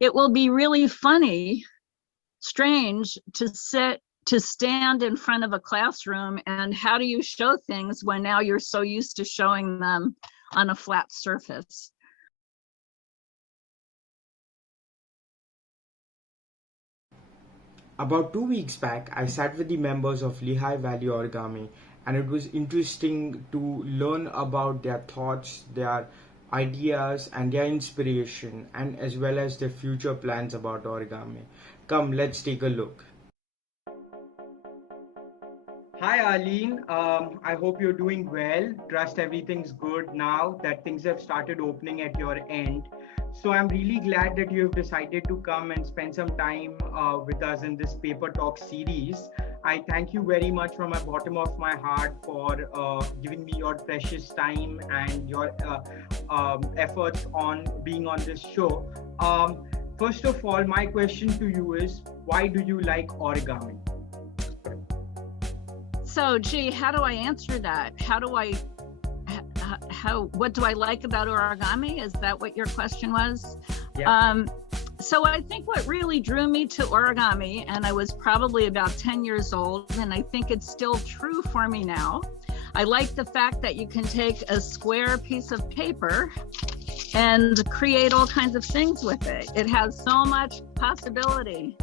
it will be really funny, strange to stand in front of a classroom, and how do you show things when now you're so used to showing them on a flat surface? About 2 weeks back, I sat with the members of Lehigh Valley Origami, and it was interesting to learn about their thoughts, their ideas, and their inspiration, and as well as their future plans about origami. Come, let's take a look. Hi Arlene, I hope you're doing well. Trust everything's good now that things have started opening at your end. So I'm really glad that you have decided to come and spend some time with us in this Paper Talk series. I thank you very much from the bottom of my heart for giving me your precious time and your efforts on being on this show. First of all, my question to you is, why do you like origami? So, gee, how do I answer that? What do I like about origami? Is that what your question was? Yeah. So I think what really drew me to origami, and I was probably about 10 years old, and I think it's still true for me now. I like the fact that you can take a square piece of paper and create all kinds of things with it. It has so much possibility.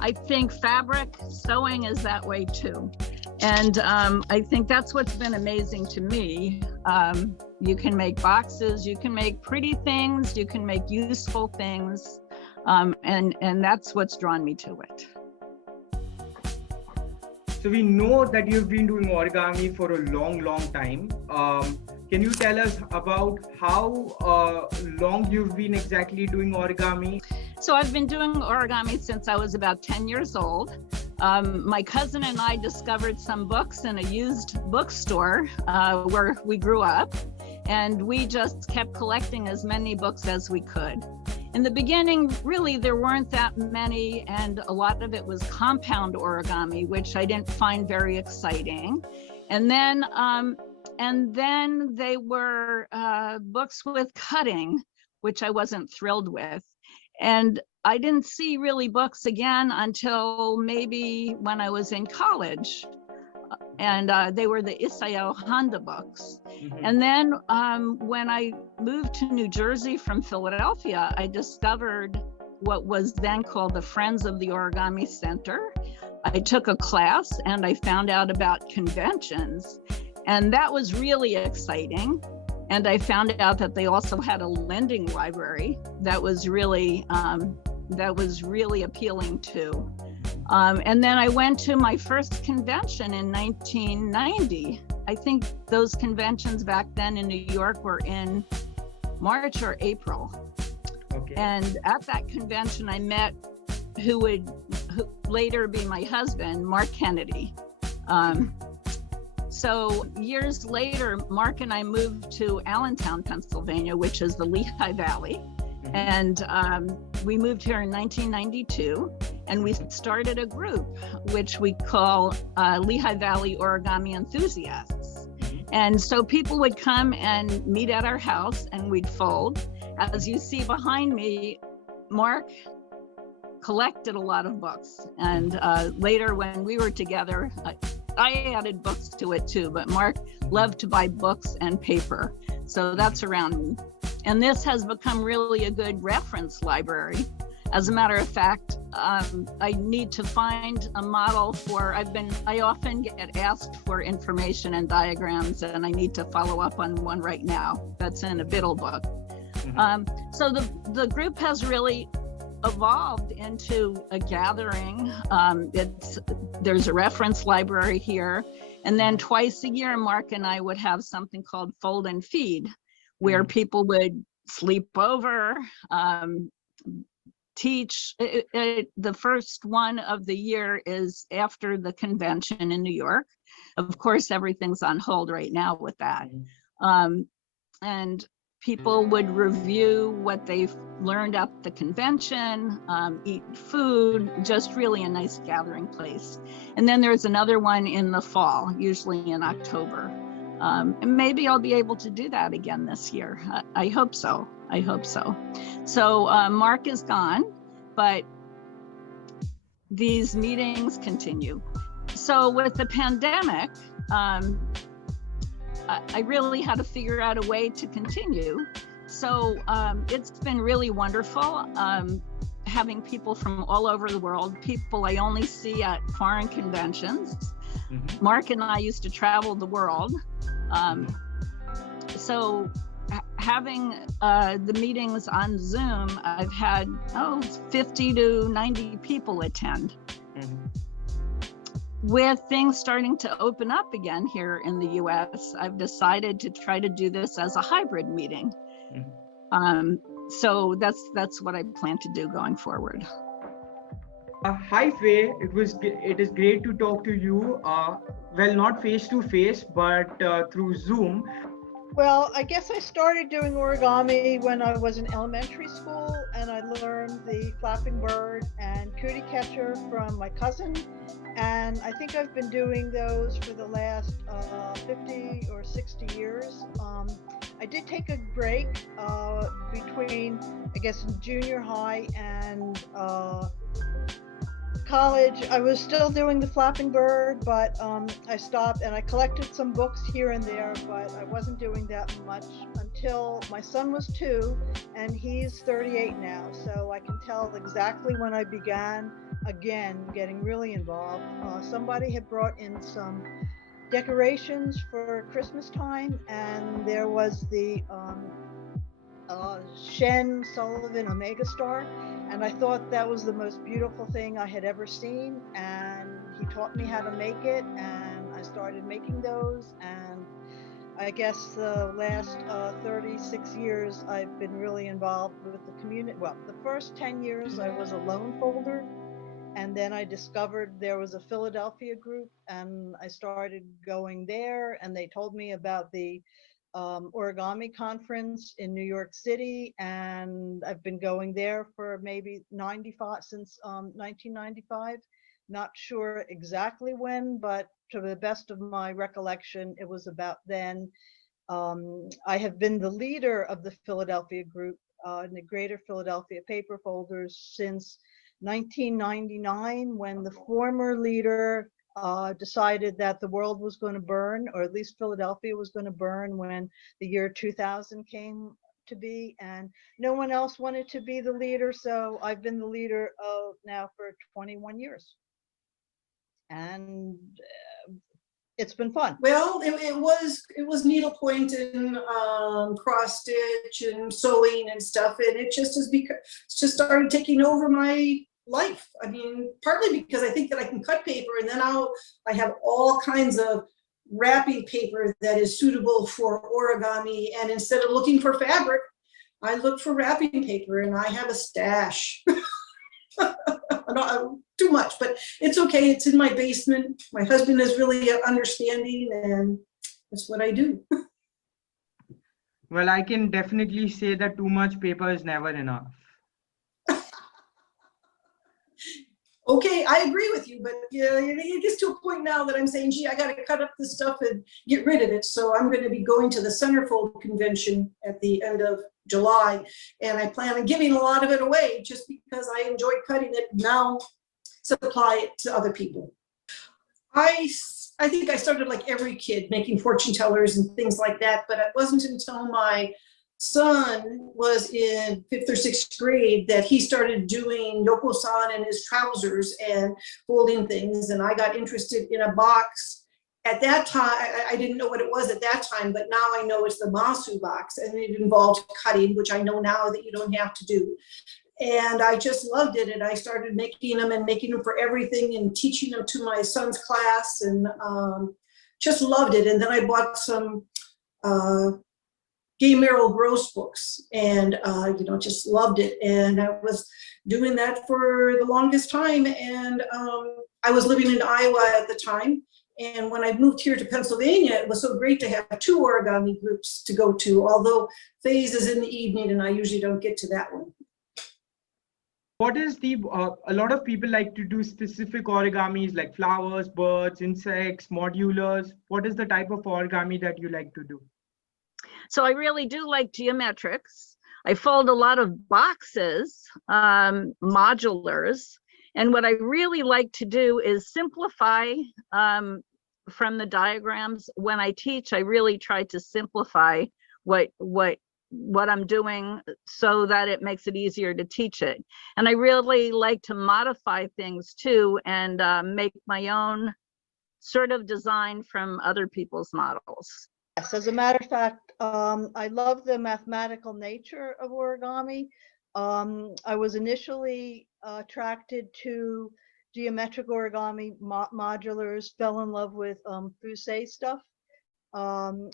I think fabric sewing is that way too. And I think that's what's been amazing to me. You can make boxes, you can make pretty things, you can make useful things, and that's what's drawn me to it. So we know that you've been doing origami for a long time. Can you tell us about how long you've been exactly doing origami? So I've been doing origami since I was about 10 years old. My cousin and I discovered some books in a used bookstore where we grew up, and we just kept collecting as many books as we could. In the beginning, really, there weren't that many, and a lot of it was compound origami, which I didn't find very exciting. And then they were books with cutting, which I wasn't thrilled with. And I didn't see really books again until maybe when I was in college. And they were the Isao Honda books. Mm-hmm. And then when I moved to New Jersey from Philadelphia, I discovered what was then called the Friends of the Origami Center. I took a class and I found out about conventions, and that was really exciting. And I found out that they also had a lending library that was really appealing too. And then I went to my first convention in 1990. I think those conventions back then in New York were in March or April. Okay. And at that convention, I met who would later be my husband, Mark Kennedy. So years later, Mark and I moved to Allentown, Pennsylvania, which is the Lehigh Valley. Mm-hmm. And we moved here in 1992, and we started a group, which we call Lehigh Valley Origami Enthusiasts. Mm-hmm. And so people would come and meet at our house, and we'd fold. As you see behind me, Mark collected a lot of books. And later when we were together, I added books to it too, but Mark loved to buy books and paper. So that's around me. And this has become really a good reference library. As a matter of fact, I need to find a model for, I often get asked for information and diagrams, and I need to follow up on one right now that's in a Biddle book. Mm-hmm. So the group has really evolved into a gathering. There's a reference library here, and then twice a year Mark and I would have something called Fold and Feed, where people would sleep over, teach. The first one of the year is after the convention in New York. Of course, everything's on hold right now with that. And people would review what they've learned at the convention, eat food, just really a nice gathering place. And then there's another one in the fall, usually in October. And maybe I'll be able to do that again this year. I hope so. I hope so. So Mark is gone, but these meetings continue. So with the pandemic, I really had to figure out a way to continue. So it's been really wonderful having people from all over the world, people I only see at foreign conventions. Mm-hmm. Mark and I used to travel the world. So having the meetings on Zoom, I've had 50 to 90 people attend. Mm-hmm. With things starting to open up again here in the US, I've decided to try to do this as a hybrid meeting. Mm-hmm. So that's what I plan to do going forward. Hi Faye, it is great to talk to you. Well, not face to face, but through Zoom. Well, I guess I started doing origami when I was in elementary school, and I learned the flapping bird and cootie catcher from my cousin. And I think I've been doing those for the last 50 or 60 years. I did take a break between, I guess, junior high and college. I was still doing the flapping bird, but I stopped, and I collected some books here and there, but I wasn't doing that much until my son was 2 and he's 38 now. So I can tell exactly when I began again getting really involved. Somebody had brought in some decorations for Christmas time, and there was the Shen Sullivan Omega Star, and I thought that was the most beautiful thing I had ever seen, and he taught me how to make it, and I started making those. And I guess the last 36 years I've been really involved with the community. Well, the first 10 years I was a loan folder, and then I discovered there was a Philadelphia group, and I started going there, and they told me about the origami conference in New York City, and I've been going there for maybe since 1995. Not sure exactly when, but to the best of my recollection, it was about then. I have been the leader of the Philadelphia group in the Greater Philadelphia Paper Folders since 1999, when the former leader decided that the world was going to burn, or at least Philadelphia was going to burn when the year 2000 came to be, and no one else wanted to be the leader. So I've been the leader now for 21 years, and it's been fun. Well, it was needlepoint and cross stitch and sewing and stuff, and it just started taking over my life. I mean, partly because I think that I can cut paper, and then I have all kinds of wrapping paper that is suitable for origami, and instead of looking for fabric, I look for wrapping paper, and I have a stash. Not too much, but it's okay. It's in my basement. My husband is really understanding, and that's what I do. Well, I can definitely say that too much paper is never enough. Okay, I agree with you, but it gets to a point now that I'm saying, gee, I got to cut up this stuff and get rid of it. So I'm going to be going to the Centerfold convention at the end of July, and I plan on giving a lot of it away just because I enjoy cutting it, now supply it to other people. I think I started like every kid making fortune tellers and things like that, but it wasn't until my son was in 5th or 6th grade that he started doing yoko-san in his trousers and folding things, and I got interested in a box. At that time, I didn't know what it was at that time, but now I know it's the Masu box, and it involved cutting, which I know now that you don't have to do. And I just loved it, and I started making them for everything and teaching them to my son's class, and just loved it. And then I bought some Gay Merrill Gross books, and just loved it. And I was doing that for the longest time, and I was living in Iowa at the time. And when I moved here to Pennsylvania, it was so great to have 2 origami groups to go to, although Faye's is in the evening and I usually don't get to that one. What is a lot of people like to do specific origamis like flowers, birds, insects, modulars. What is the type of origami that you like to do? So I really do like geometrics. I fold a lot of boxes, modulars. And what I really like to do is simplify from the diagrams. When I teach, I really try to simplify what I'm doing so that it makes it easier to teach it. And I really like to modify things too and make my own sort of design from other people's models. Yes, as a matter of fact, I love the mathematical nature of origami. I was initially attracted to geometric origami modulars, fell in love with Fusee stuff.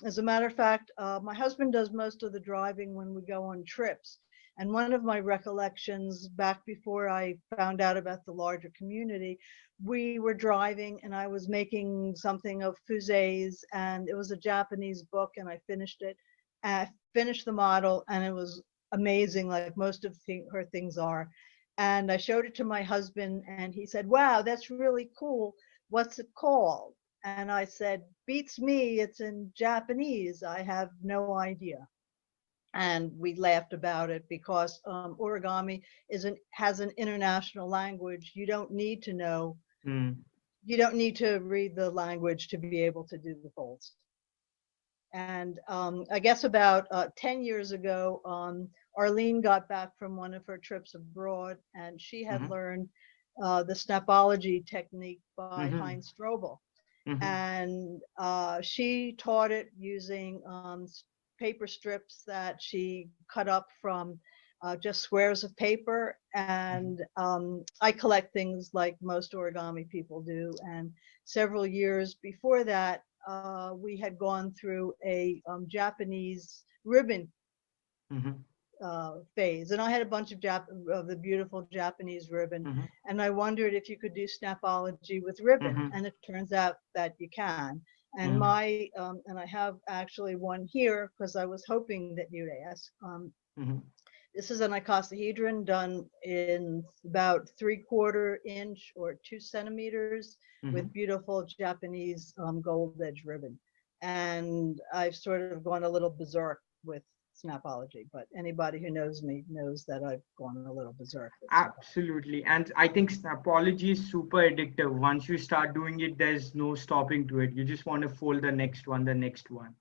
As a matter of fact, my husband does most of the driving when we go on trips. And one of my recollections back before I found out about the larger community, we were driving and I was making something of Fusees, and it was a Japanese book, and I finished it. I finished the model and it was amazing, like most of her things are. And I showed it to my husband and he said, "Wow, that's really cool. What's it called?" And I said, "Beats me, it's in Japanese. I have no idea." And we laughed about it because origami has an international language. You don't need to know, you don't need to read the language to be able to do the folds. And I guess about 10 years ago, Arlene got back from one of her trips abroad and she had learned the snapology technique by Heinz Strobel. And she taught it using paper strips that she cut up from just squares of paper. And I collect things like most origami people do. And several years before that, we had gone through a Japanese ribbon phase, and I had a bunch of the beautiful Japanese ribbon, and I wondered if you could do snapology with ribbon, and it turns out that you can. And my and I have actually one here because I was hoping that you'd ask. This is an icosahedron done in about 3/4 inch or 2 centimeters with beautiful Japanese gold edge ribbon. And I've sort of gone a little berserk with snapology, but anybody who knows me knows that I've gone a little berserk. Absolutely. And I think snapology is super addictive. Once you start doing it, there's no stopping to it. You just want to fold the next one, the next one.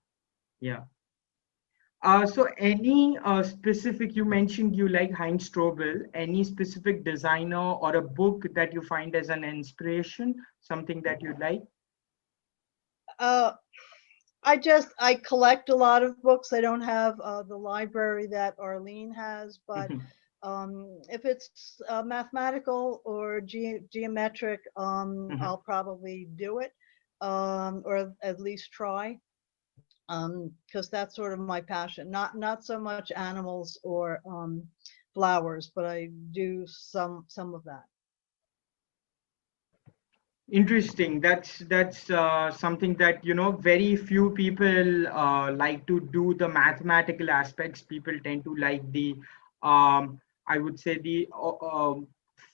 Yeah. So any specific, you mentioned you like Heinz Strobel, any specific designer or a book that you find as an inspiration, something that you like? I collect a lot of books. I don't have the library that Arlene has, but if it's mathematical or geometric, I'll probably do it, or at least try, because that's sort of my passion. Not so much animals or flowers, but I do some of that. Interesting. That's something that, you know, very few people like to do the mathematical aspects. People tend to like the I would say the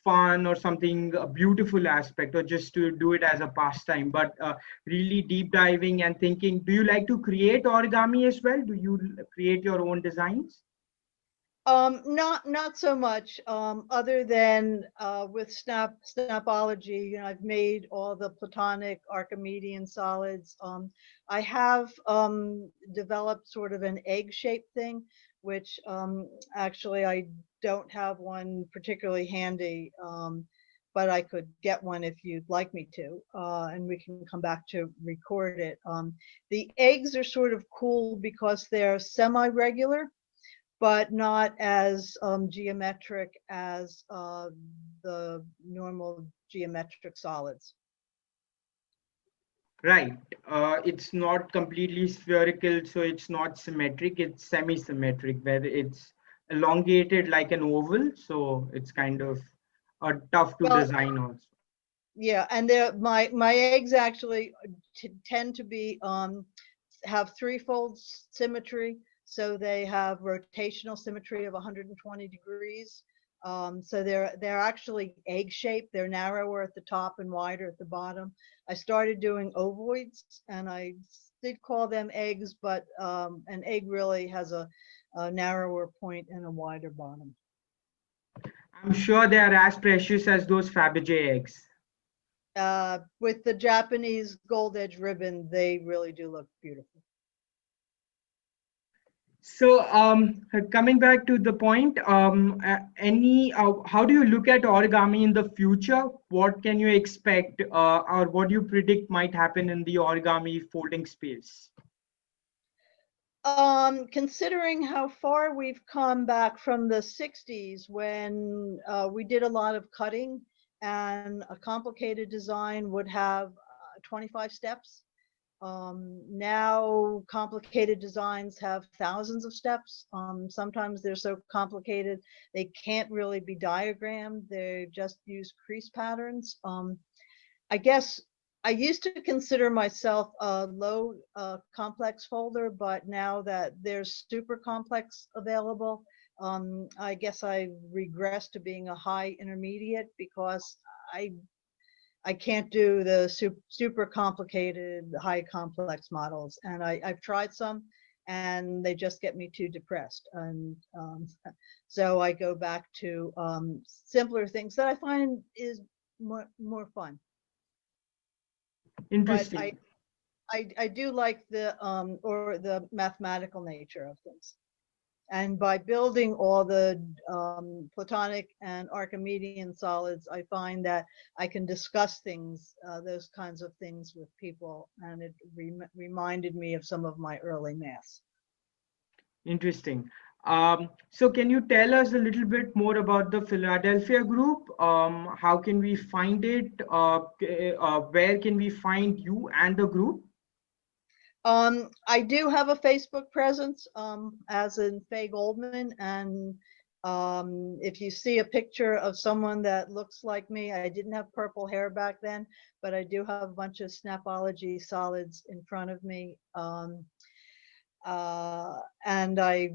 fun or something beautiful aspect, or just to do it as a pastime. But really deep diving and thinking, do you like to create origami as well? Do you create your own designs? Not so much, other than with snapology, you know, I've made all the Platonic Archimedean solids. I have developed sort of an egg-shaped thing, which actually I don't have one particularly handy, but I could get one if you'd like me to, and we can come back to record it. The eggs are sort of cool because they're semi-regular, but not as geometric as the normal geometric solids. Right. It's not completely spherical, so it's not symmetric. It's semi-symmetric, where it's elongated like an oval. So it's kind of tough to Well, design also. yeah, and my eggs actually tend to be have threefold symmetry, so they have rotational symmetry of 120 degrees. So they're actually egg shaped. They're narrower at the top and wider at the bottom. I started doing ovoids, and I did call them eggs, but an egg really has a a narrower point and a wider bottom. I'm sure they are as precious as those Fabergé eggs. With the Japanese gold edge ribbon, they really do look beautiful. So, coming back to the point, how do you look at origami in the future? What can you expect, or what do you predict might happen in the origami folding space? Considering how far we've come back from the 60s when we did a lot of cutting and a complicated design would have 25 steps. Now complicated designs have thousands of steps. Sometimes they're so complicated they can't really be diagrammed. They just use crease patterns. I guess I used to consider myself a low complex folder, but now that there's super complex available, I guess I regressed to being a high intermediate because I can't do the super complicated high complex models, and I've tried some and they just get me too depressed, and so I go back to simpler things that I find is more fun. Interesting. But I do like the mathematical nature of things. And by building all the Platonic and Archimedean solids, I find that I can discuss things, those kinds of things with people, and it reminded me of some of my early maths. Interesting. So can you tell us a little bit more about the Philadelphia group? How can we find it? Where can we find you and the group? I do have a Facebook presence, as in Faye Goldman, and if you see a picture of someone that looks like me, I didn't have purple hair back then, but I do have a bunch of Snapology solids in front of me. And I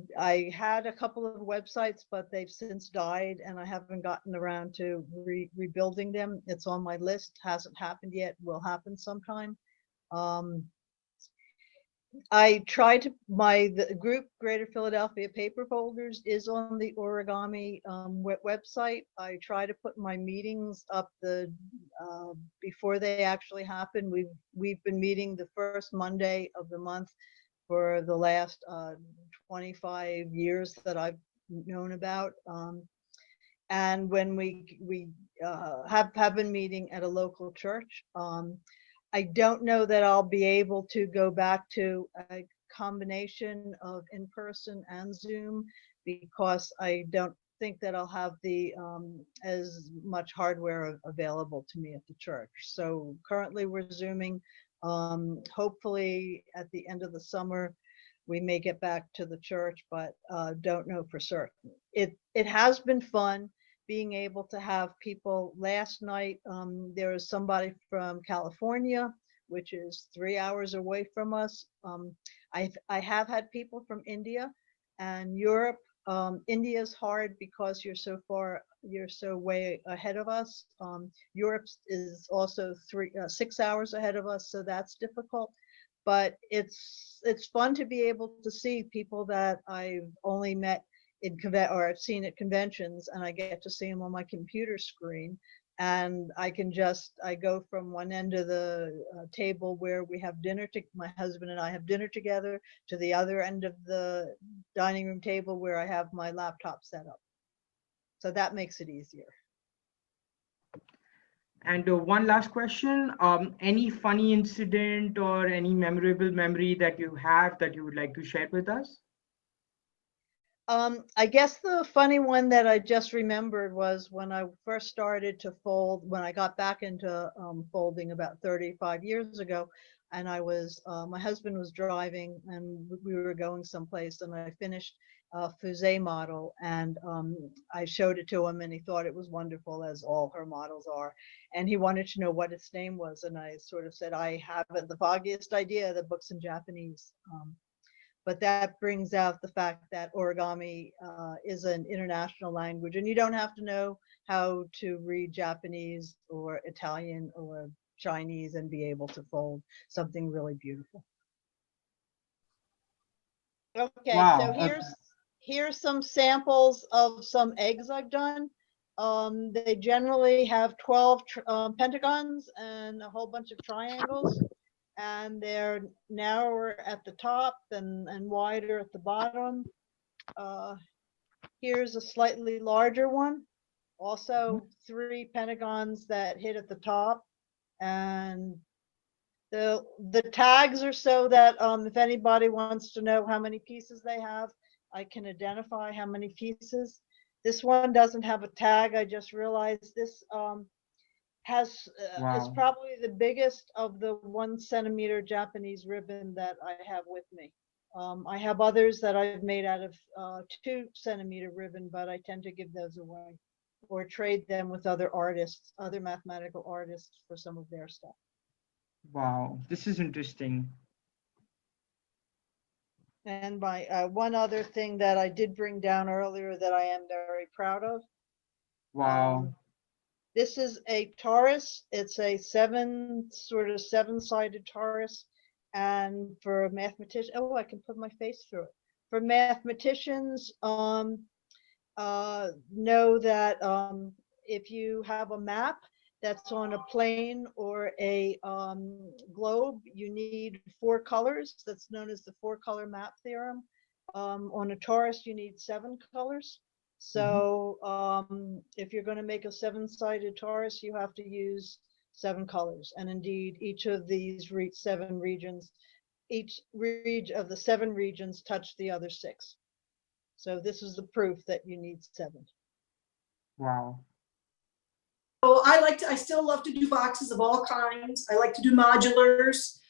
had a couple of websites, but they've since died, and I haven't gotten around to rebuilding them. It's on my list, hasn't happened yet, will happen sometime. I try to, the group Greater Philadelphia Paper Folders is on the Origami website. I try to put my meetings up before they actually happen. We've been meeting the first Monday of the month for the last 25 years that I've known about. And when we have been meeting at a local church. I don't know that I'll be able to go back to a combination of in-person and Zoom because I don't think that I'll have the as much hardware available to me at the church. So currently we're Zooming. Hopefully at the end of the summer we may get back to the church, but don't know for certain. It has been fun being able to have people. Last night, there was somebody from California, which is 3 hours away from us. I have had people from India and Europe. India is hard because you're so way ahead of us. Europe is also 6 hours ahead of us, so that's difficult. But it's fun to be able to see people that I've only met or I've seen at conventions, and I get to see them on my computer screen, and I go from one end of the table where we have dinner, my husband and I have dinner together, to the other end of the dining room table where I have my laptop set up. So that makes it easier. And one last question, any funny incident or any memorable memory that you have that you would like to share with us? I guess the funny one that I just remembered was when I first started to fold, when I got back into folding about 35 years ago, and my husband was driving and we were going someplace, and I finished a Fusée model, and I showed it to him, and he thought it was wonderful, as all her models are, and he wanted to know what its name was, and I sort of said, I haven't the foggiest idea, the book's in Japanese. But that brings out the fact that origami is an international language, and you don't have to know how to read Japanese or Italian or Chinese and be able to fold something really beautiful. Okay, Wow. so Here's some samples of some eggs I've done. They generally have 12 pentagons and a whole bunch of triangles, and they're narrower at the top and wider at the bottom. Here's a slightly larger one, also 3 pentagons that hit at the top, and the tags are so that if anybody wants to know how many pieces they have, I can identify how many pieces. This one doesn't have a tag. I just realized this is Wow. probably the biggest of the 1 centimeter Japanese ribbon that I have with me. I have others that I've made out of 2 centimeter ribbon, but I tend to give those away or trade them with other artists, other mathematical artists, for some of their stuff. Wow, this is interesting. And my one other thing that I did bring down earlier that I am very proud of. Wow. This is a torus. It's a 7-sided torus. And for a mathematician, oh, I can put my face through it. For mathematicians, know that if you have a map that's on a plane or a globe, you need 4 colors. That's known as the 4-color map theorem. On a torus, you need 7 colors. So if you're going to make a 7-sided torus, you have to use 7 colors. And indeed, each of these 7 regions, each region of the 7 regions touch the other 6. So this is the proof that you need 7. Wow. So I still love to do boxes of all kinds. I like to do modulars.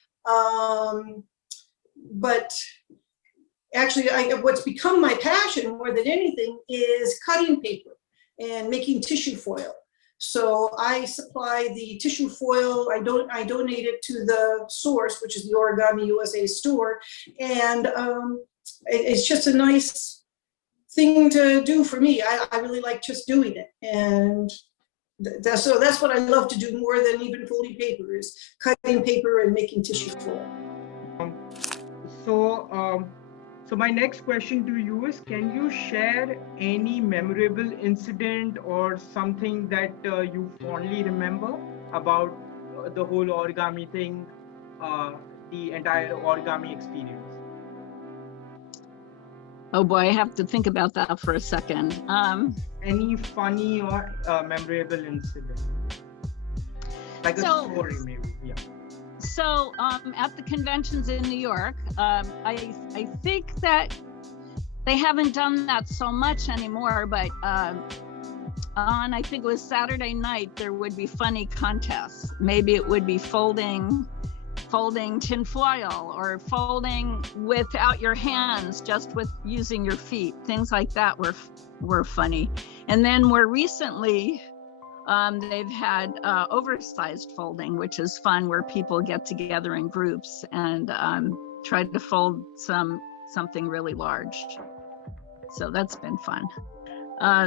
But actually, what's become my passion more than anything is cutting paper and making tissue foil. So I supply the tissue foil. I donate it to the source, which is the Origami USA store, and it's just a nice thing to do for me. I really like just doing it, and so that's what I love to do more than even folding paper, is cutting paper and making tissue foil. So my next question to you is, can you share any memorable incident or something that you fondly remember about the whole origami thing, the entire origami experience? Oh boy, I have to think about that for a second. Any funny or memorable incident? Like a story maybe, yeah. So at the conventions in New York, I think that they haven't done that so much anymore, but on, I think it was Saturday night, there would be funny contests. Maybe it would be folding tin foil, or folding without your hands, just with using your feet. Things like that were funny. And then more recently, they've had oversized folding, which is fun, where people get together in groups and try to fold something really large. So that's been fun.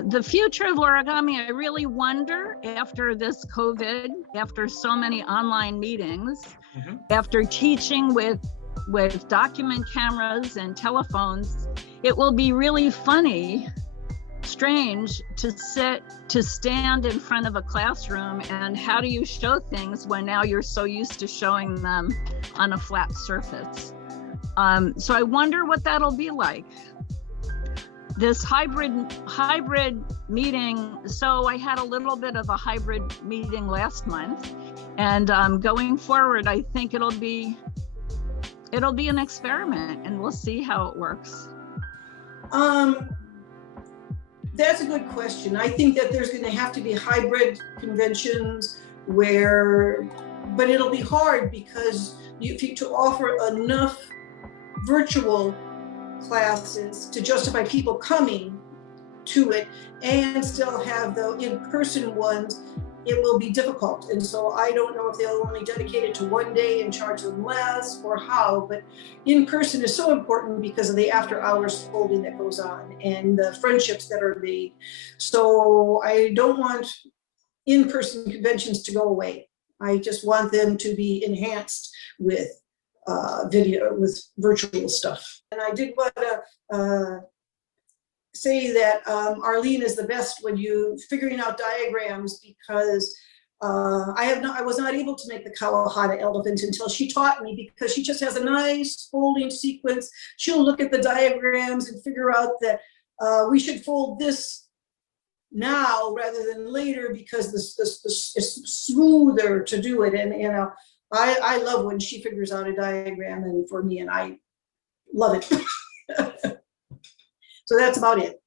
The future of origami, I really wonder, after this COVID, after so many online meetings, after teaching with document cameras and telephones, it will be really funny, strange to stand in front of a classroom, and how do you show things when now you're so used to showing them on a flat surface. So I wonder what that'll be like. This hybrid meeting, so I had a little bit of a hybrid meeting last month, and going forward, I think it'll be an experiment, and we'll see how it works. That's a good question. I think that there's going to have to be hybrid conventions but it'll be hard, because if you to offer enough virtual classes to justify people coming to it and still have the in-person ones, it will be difficult. And so I don't know if they'll only dedicate it to one day and charge them less, or how, but in-person is so important because of the after-hours folding that goes on and the friendships that are made. So I don't want in-person conventions to go away. I just want them to be enhanced with video, with virtual stuff. And I did want to say that Arlene is the best when you figuring out diagrams, because I was not able to make the Kawahata elephant until she taught me, because she just has a nice folding sequence. She'll look at the diagrams and figure out that we should fold this now rather than later, because this is smoother to do it. And you know, I love when she figures out a diagram, and for me, and I love it. So that's about it.